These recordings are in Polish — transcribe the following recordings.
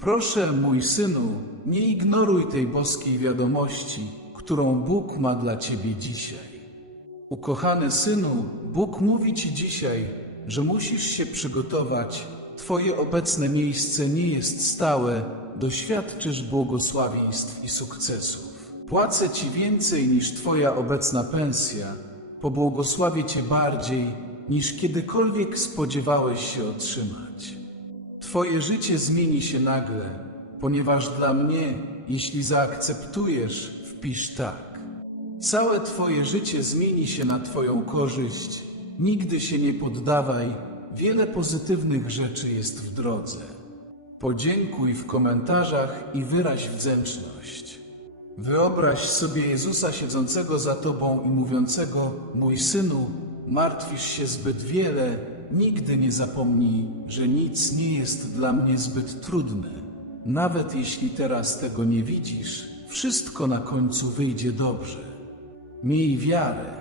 Proszę, mój synu, nie ignoruj tej boskiej wiadomości, którą Bóg ma dla ciebie dzisiaj. Ukochany synu, Bóg mówi ci dzisiaj, że musisz się przygotować. Twoje obecne miejsce nie jest stałe, doświadczysz błogosławieństw i sukcesów. Płacę ci więcej niż Twoja obecna pensja, pobłogosławię Cię bardziej, niż kiedykolwiek spodziewałeś się otrzymać. Twoje życie zmieni się nagle, ponieważ dla mnie, jeśli zaakceptujesz, wpisz tak. Całe Twoje życie zmieni się na Twoją korzyść. Nigdy się nie poddawaj, wiele pozytywnych rzeczy jest w drodze. Podziękuj w komentarzach i wyraź wdzięczność. Wyobraź sobie Jezusa siedzącego za Tobą i mówiącego: Mój synu, martwisz się zbyt wiele, nigdy nie zapomnij, że nic nie jest dla mnie zbyt trudne. Nawet jeśli teraz tego nie widzisz, wszystko na końcu wyjdzie dobrze. Miej wiarę.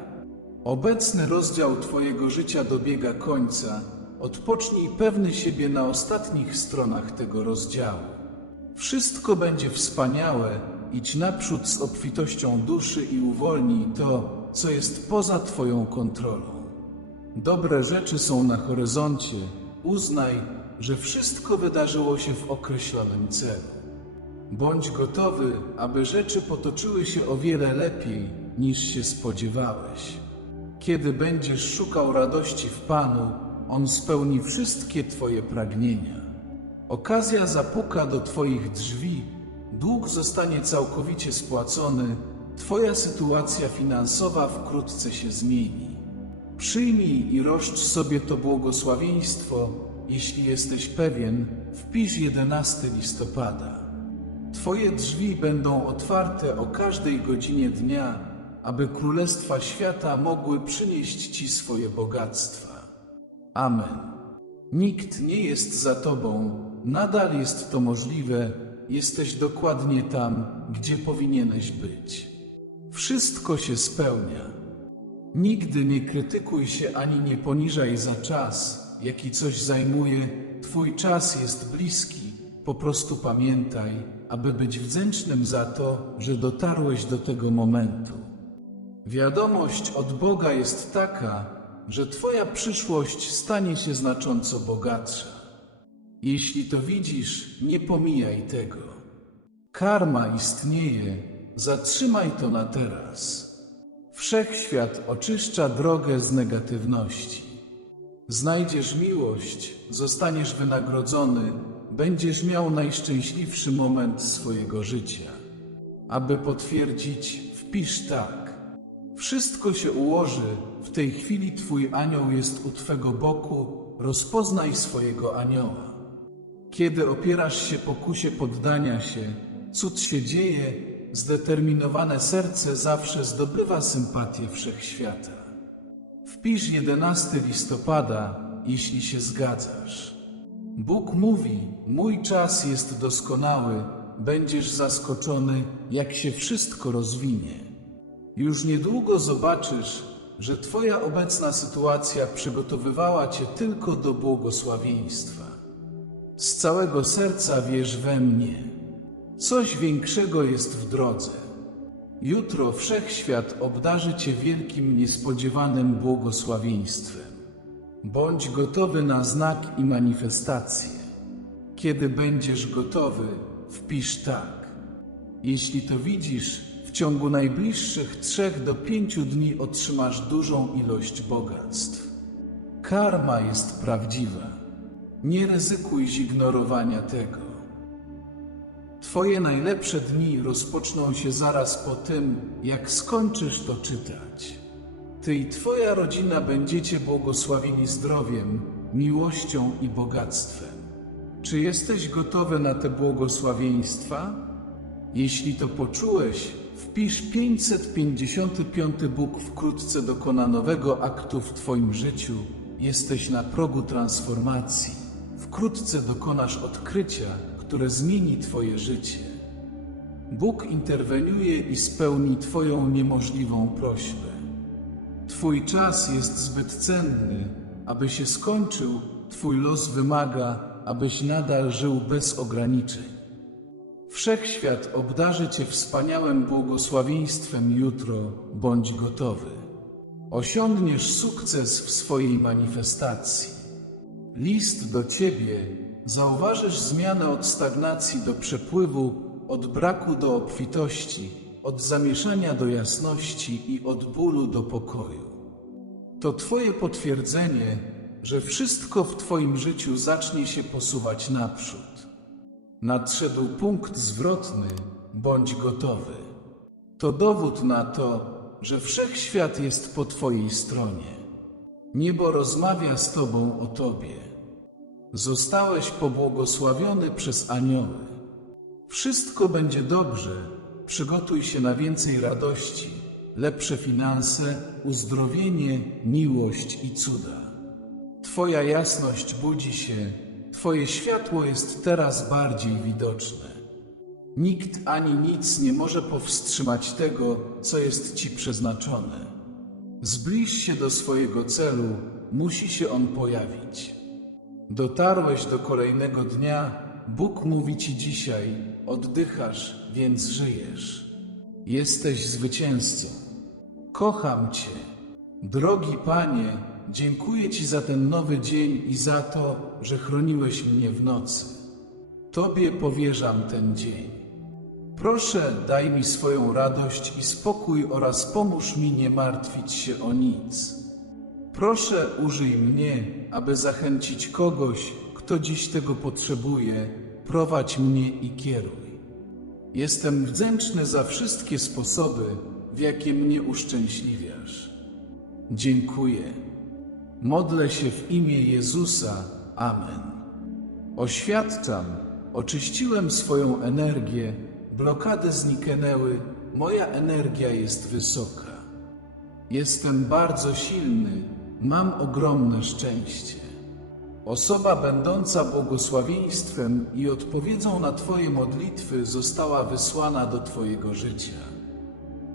Obecny rozdział Twojego życia dobiega końca. Odpocznij pewny siebie na ostatnich stronach tego rozdziału. Wszystko będzie wspaniałe. Idź naprzód z obfitością duszy i uwolnij to, co jest poza Twoją kontrolą. Dobre rzeczy są na horyzoncie. Uznaj, że wszystko wydarzyło się w określonym celu. Bądź gotowy, aby rzeczy potoczyły się o wiele lepiej, niż się spodziewałeś. Kiedy będziesz szukał radości w Panu, On spełni wszystkie Twoje pragnienia. Okazja zapuka do Twoich drzwi, dług zostanie całkowicie spłacony, Twoja sytuacja finansowa wkrótce się zmieni. Przyjmij i roszcz sobie to błogosławieństwo, jeśli jesteś pewien, wpisz 11 listopada. Twoje drzwi będą otwarte o każdej godzinie dnia, aby królestwa świata mogły przynieść Ci swoje bogactwa. Amen. Nikt nie jest za Tobą, nadal jest to możliwe, jesteś dokładnie tam, gdzie powinieneś być. Wszystko się spełnia. Nigdy nie krytykuj się ani nie poniżaj za czas, jaki coś zajmuje. Twój czas jest bliski. Po prostu pamiętaj, aby być wdzięcznym za to, że dotarłeś do tego momentu. Wiadomość od Boga jest taka, że Twoja przyszłość stanie się znacząco bogatsza. Jeśli to widzisz, nie pomijaj tego. Karma istnieje, zatrzymaj to na teraz. Wszechświat oczyszcza drogę z negatywności. Znajdziesz miłość, zostaniesz wynagrodzony, będziesz miał najszczęśliwszy moment swojego życia. Aby potwierdzić, wpisz tak. Wszystko się ułoży, w tej chwili Twój anioł jest u Twego boku, rozpoznaj swojego anioła. Kiedy opierasz się pokusie poddania się, cud się dzieje, zdeterminowane serce zawsze zdobywa sympatię wszechświata. Wpisz 11 listopada, jeśli się zgadzasz. Bóg mówi: Mój czas jest doskonały, będziesz zaskoczony, jak się wszystko rozwinie. Już niedługo zobaczysz, że Twoja obecna sytuacja przygotowywała Cię tylko do błogosławieństwa. Z całego serca wierz we mnie. Coś większego jest w drodze. Jutro wszechświat obdarzy Cię wielkim, niespodziewanym błogosławieństwem. Bądź gotowy na znak i manifestację. Kiedy będziesz gotowy, wpisz tak. Jeśli to widzisz, w ciągu najbliższych trzech do pięciu dni otrzymasz dużą ilość bogactw. Karma jest prawdziwa. Nie ryzykuj zignorowania tego. Twoje najlepsze dni rozpoczną się zaraz po tym, jak skończysz to czytać. Ty i Twoja rodzina będziecie błogosławieni zdrowiem, miłością i bogactwem. Czy jesteś gotowy na te błogosławieństwa? Jeśli to poczułeś, wpisz 555 Bóg wkrótce dokona nowego aktu w Twoim życiu. Jesteś na progu transformacji. Wkrótce dokonasz odkrycia, które zmieni Twoje życie. Bóg interweniuje i spełni Twoją niemożliwą prośbę. Twój czas jest zbyt cenny, aby się skończył, Twój los wymaga, abyś nadal żył bez ograniczeń. Wszechświat obdarzy Cię wspaniałym błogosławieństwem jutro, bądź gotowy. Osiągniesz sukces w swojej manifestacji. List do Ciebie zauważysz zmianę od stagnacji do przepływu, od braku do obfitości, od zamieszania do jasności i od bólu do pokoju. To Twoje potwierdzenie, że wszystko w Twoim życiu zacznie się posuwać naprzód. Nadszedł punkt zwrotny, bądź gotowy. To dowód na to, że wszechświat jest po Twojej stronie. Niebo rozmawia z Tobą o Tobie. Zostałeś pobłogosławiony przez anioły. Wszystko będzie dobrze. Przygotuj się na więcej radości, lepsze finanse, uzdrowienie, miłość i cuda. Twoja jasność budzi się, Twoje światło jest teraz bardziej widoczne. Nikt ani nic nie może powstrzymać tego, co jest Ci przeznaczone. Zbliż się do swojego celu, musi się on pojawić. Dotarłeś do kolejnego dnia, Bóg mówi Ci dzisiaj: oddychasz, więc żyjesz. Jesteś zwycięzcą. Kocham Cię. Drogi Panie, dziękuję Ci za ten nowy dzień i za to, że chroniłeś mnie w nocy. Tobie powierzam ten dzień. Proszę, daj mi swoją radość i spokój oraz pomóż mi nie martwić się o nic. Proszę, użyj mnie, aby zachęcić kogoś, kto dziś tego potrzebuje. Prowadź mnie i kieruj. Jestem wdzięczny za wszystkie sposoby, w jakie mnie uszczęśliwiasz. Dziękuję. Modlę się w imię Jezusa. Amen. Oświadczam, oczyściłem swoją energię, blokady zniknęły, moja energia jest wysoka. Jestem bardzo silny, mam ogromne szczęście. Osoba będąca błogosławieństwem i odpowiedzią na Twoje modlitwy została wysłana do Twojego życia.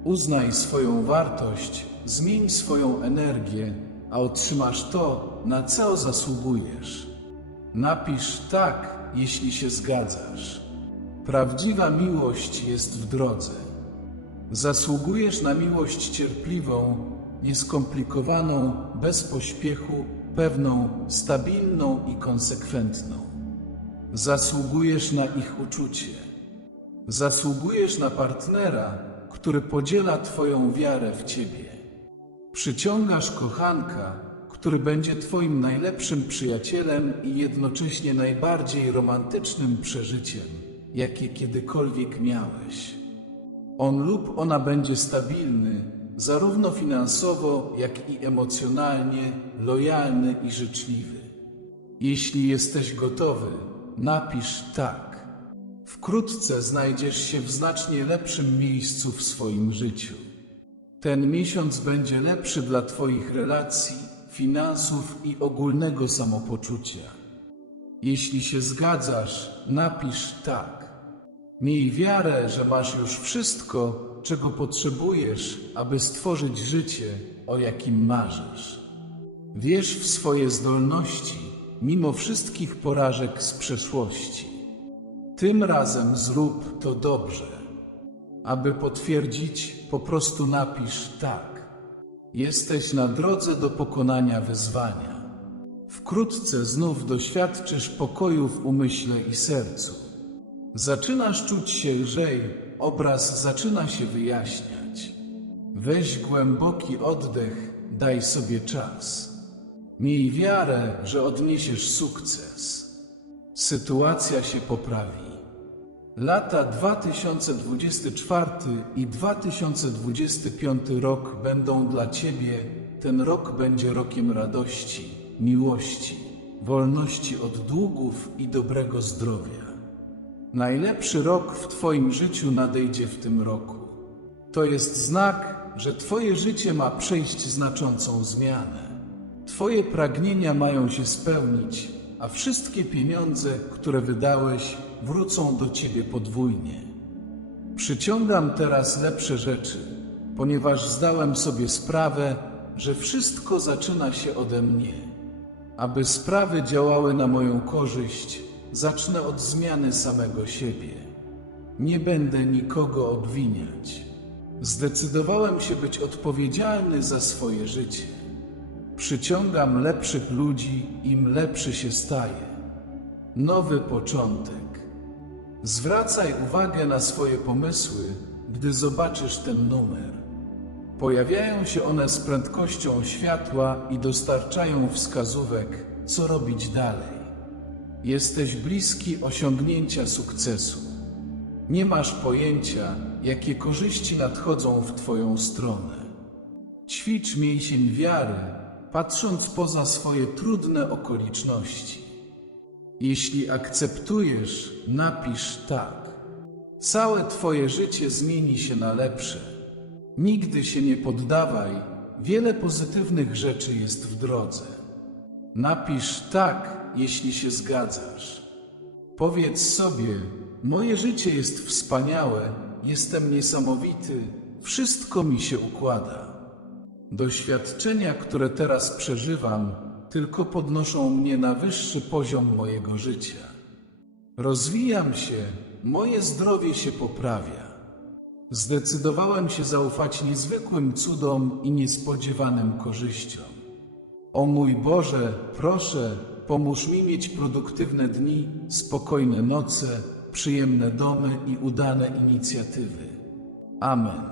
Uznaj swoją wartość, zmień swoją energię, a otrzymasz to, na co zasługujesz. Napisz tak, jeśli się zgadzasz. Prawdziwa miłość jest w drodze. Zasługujesz na miłość cierpliwą, nieskomplikowaną, bez pośpiechu, pewną, stabilną i konsekwentną. Zasługujesz na ich uczucie. Zasługujesz na partnera, który podziela Twoją wiarę w Ciebie. Przyciągasz kochanka, który będzie Twoim najlepszym przyjacielem i jednocześnie najbardziej romantycznym przeżyciem, jakie kiedykolwiek miałeś. On lub ona będzie stabilny, zarówno finansowo, jak i emocjonalnie, lojalny i życzliwy. Jeśli jesteś gotowy, napisz tak. Wkrótce znajdziesz się w znacznie lepszym miejscu w swoim życiu. Ten miesiąc będzie lepszy dla Twoich relacji, finansów i ogólnego samopoczucia. Jeśli się zgadzasz, napisz tak. Miej wiarę, że masz już wszystko, czego potrzebujesz, aby stworzyć życie, o jakim marzysz. Wierz w swoje zdolności, mimo wszystkich porażek z przeszłości. Tym razem zrób to dobrze. Aby potwierdzić, po prostu napisz tak. Jesteś na drodze do pokonania wyzwania. Wkrótce znów doświadczysz pokoju w umyśle i sercu. Zaczynasz czuć się lżej, obraz zaczyna się wyjaśniać. Weź głęboki oddech, daj sobie czas. Miej wiarę, że odniesiesz sukces. Sytuacja się poprawi. Lata 2024 i 2025 rok będą dla Ciebie, ten rok będzie rokiem radości, miłości, wolności od długów i dobrego zdrowia. Najlepszy rok w Twoim życiu nadejdzie w tym roku. To jest znak, że Twoje życie ma przejść znaczącą zmianę. Twoje pragnienia mają się spełnić, a wszystkie pieniądze, które wydałeś, wrócą do Ciebie podwójnie. Przyciągam teraz lepsze rzeczy, ponieważ zdałem sobie sprawę, że wszystko zaczyna się ode mnie. Aby sprawy działały na moją korzyść, zacznę od zmiany samego siebie. Nie będę nikogo obwiniać. Zdecydowałem się być odpowiedzialny za swoje życie. Przyciągam lepszych ludzi, im lepszy się staje. Nowy początek. Zwracaj uwagę na swoje pomysły, gdy zobaczysz ten numer. Pojawiają się one z prędkością światła i dostarczają wskazówek, co robić dalej. Jesteś bliski osiągnięcia sukcesu. Nie masz pojęcia, jakie korzyści nadchodzą w Twoją stronę. Ćwicz mięsień wiary, patrząc poza swoje trudne okoliczności. Jeśli akceptujesz, napisz tak. Całe Twoje życie zmieni się na lepsze. Nigdy się nie poddawaj, wiele pozytywnych rzeczy jest w drodze. Napisz tak, jeśli się zgadzasz. Powiedz sobie: Moje życie jest wspaniałe, jestem niesamowity, wszystko mi się układa. Doświadczenia, które teraz przeżywam, tylko podnoszą mnie na wyższy poziom mojego życia. Rozwijam się, moje zdrowie się poprawia. Zdecydowałem się zaufać niezwykłym cudom i niespodziewanym korzyściom. O mój Boże, proszę, pomóż mi mieć produktywne dni, spokojne noce, przyjemne domy i udane inicjatywy. Amen.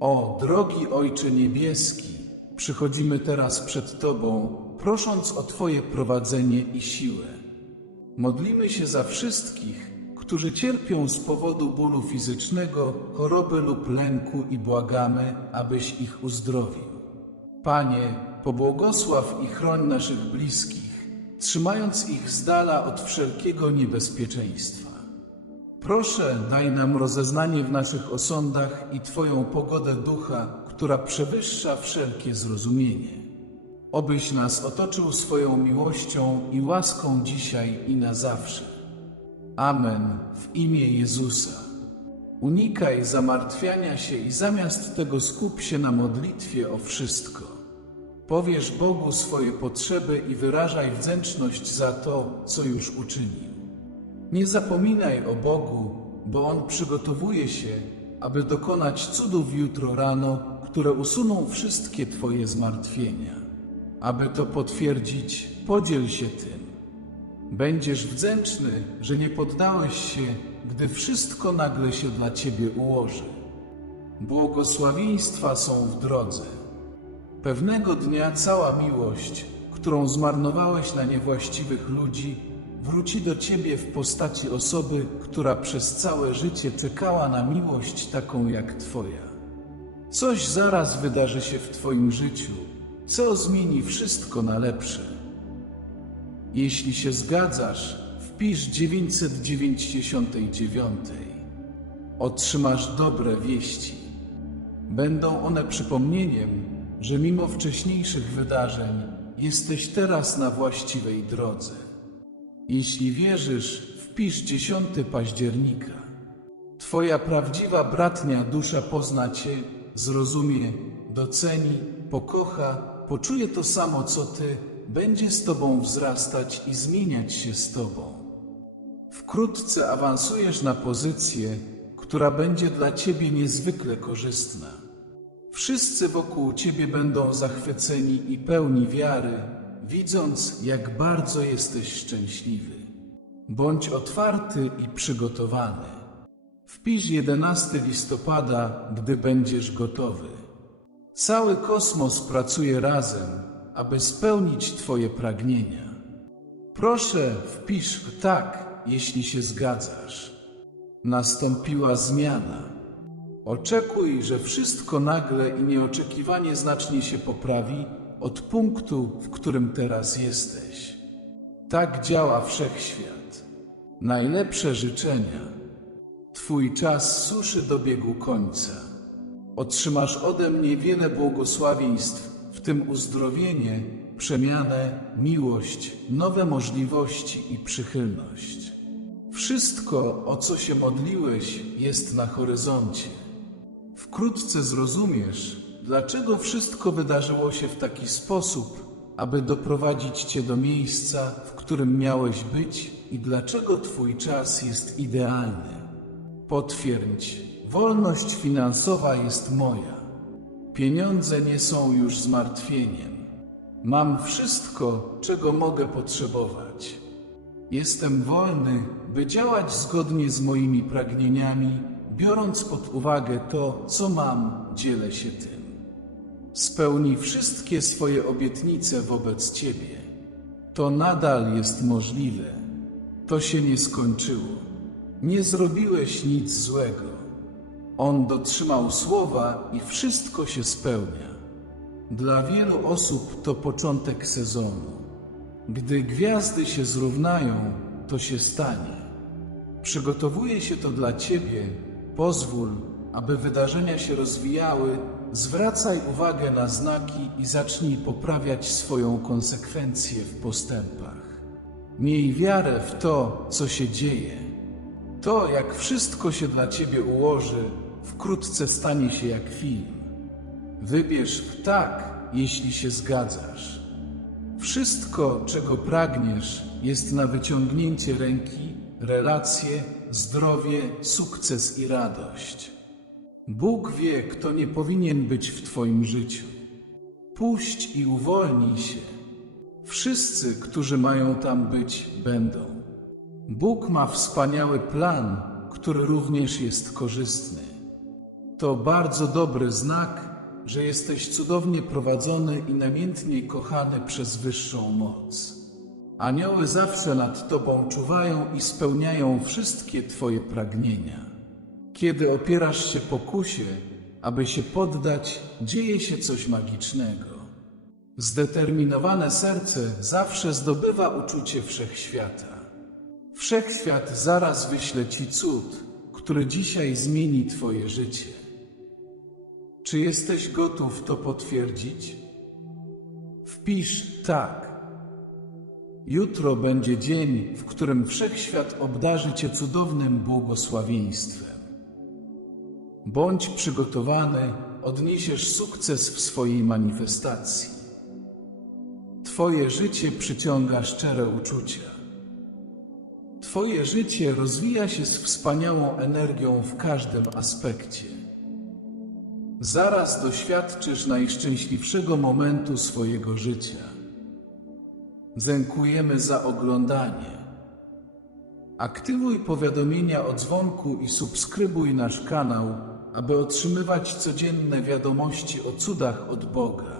O drogi Ojcze Niebieski, przychodzimy teraz przed Tobą, prosząc o Twoje prowadzenie i siłę. Modlimy się za wszystkich, którzy cierpią z powodu bólu fizycznego, choroby lub lęku i błagamy, abyś ich uzdrowił. Panie, pobłogosław i chroń naszych bliskich, trzymając ich z dala od wszelkiego niebezpieczeństwa. Proszę, daj nam rozeznanie w naszych osądach i Twoją pogodę ducha, która przewyższa wszelkie zrozumienie. Obyś nas otoczył swoją miłością i łaską dzisiaj i na zawsze. Amen. W imię Jezusa. Unikaj zamartwiania się i zamiast tego skup się na modlitwie o wszystko. Powiesz Bogu swoje potrzeby i wyrażaj wdzięczność za to, co już uczynił. Nie zapominaj o Bogu, bo On przygotowuje się, aby dokonać cudów jutro rano, które usuną wszystkie Twoje zmartwienia. Aby to potwierdzić, podziel się tym. Będziesz wdzięczny, że nie poddałeś się, gdy wszystko nagle się dla Ciebie ułoży. Błogosławieństwa są w drodze. Pewnego dnia cała miłość, którą zmarnowałeś na niewłaściwych ludzi, wróci do Ciebie w postaci osoby, która przez całe życie czekała na miłość taką jak Twoja. Coś zaraz wydarzy się w Twoim życiu, co zmieni wszystko na lepsze. Jeśli się zgadzasz, wpisz 999. Otrzymasz dobre wieści. Będą one przypomnieniem, że mimo wcześniejszych wydarzeń jesteś teraz na właściwej drodze. Jeśli wierzysz, wpisz 10 października. Twoja prawdziwa bratnia dusza pozna Cię, zrozumie, doceni, pokocha, poczuje to samo co Ty, będzie z Tobą wzrastać i zmieniać się z Tobą. Wkrótce awansujesz na pozycję, która będzie dla Ciebie niezwykle korzystna. Wszyscy wokół Ciebie będą zachwyceni i pełni wiary, widząc, jak bardzo jesteś szczęśliwy. Bądź otwarty i przygotowany. Wpisz 11 listopada, gdy będziesz gotowy. Cały kosmos pracuje razem, aby spełnić Twoje pragnienia. Proszę, wpisz tak, jeśli się zgadzasz. Nastąpiła zmiana. Oczekuj, że wszystko nagle i nieoczekiwanie znacznie się poprawi od punktu, w którym teraz jesteś. Tak działa wszechświat. Najlepsze życzenia. Twój czas suszy dobiegł końca. Otrzymasz ode mnie wiele błogosławieństw, w tym uzdrowienie, przemianę, miłość, nowe możliwości i przychylność. Wszystko, o co się modliłeś, jest na horyzoncie. Wkrótce zrozumiesz, dlaczego wszystko wydarzyło się w taki sposób, aby doprowadzić Cię do miejsca, w którym miałeś być i dlaczego Twój czas jest idealny. Potwierdź, wolność finansowa jest moja. Pieniądze nie są już zmartwieniem. Mam wszystko, czego mogę potrzebować. Jestem wolny, by działać zgodnie z moimi pragnieniami, biorąc pod uwagę to, co mam, dzielę się tym. Spełni wszystkie swoje obietnice wobec Ciebie. To nadal jest możliwe. To się nie skończyło. Nie zrobiłeś nic złego. On dotrzymał słowa i wszystko się spełnia. Dla wielu osób to początek sezonu. Gdy gwiazdy się zrównają, to się stanie. Przygotowuje się to dla Ciebie. Pozwól, aby wydarzenia się rozwijały. Zwracaj uwagę na znaki i zacznij poprawiać swoją konsekwencję w postępach. Miej wiarę w to, co się dzieje. To, jak wszystko się dla Ciebie ułoży, wkrótce stanie się jak film. Wybierz w tak, jeśli się zgadzasz. Wszystko, czego pragniesz, jest na wyciągnięcie ręki, relacje, zdrowie, sukces i radość. Bóg wie, kto nie powinien być w Twoim życiu. Puść i uwolnij się. Wszyscy, którzy mają tam być, będą. Bóg ma wspaniały plan, który również jest korzystny. To bardzo dobry znak, że jesteś cudownie prowadzony i namiętnie kochany przez wyższą moc. Anioły zawsze nad Tobą czuwają i spełniają wszystkie Twoje pragnienia. Kiedy opierasz się pokusie, aby się poddać, dzieje się coś magicznego. Zdeterminowane serce zawsze zdobywa uczucie wszechświata. Wszechświat zaraz wyśle Ci cud, który dzisiaj zmieni Twoje życie. Czy jesteś gotów to potwierdzić? Wpisz tak. Jutro będzie dzień, w którym wszechświat obdarzy Cię cudownym błogosławieństwem. Bądź przygotowany, odniesiesz sukces w swojej manifestacji. Twoje życie przyciąga szczere uczucia. Twoje życie rozwija się z wspaniałą energią w każdym aspekcie. Zaraz doświadczysz najszczęśliwszego momentu swojego życia. Dziękujemy za oglądanie. Aktywuj powiadomienia o dzwonku i subskrybuj nasz kanał, aby otrzymywać codzienne wiadomości o cudach od Boga.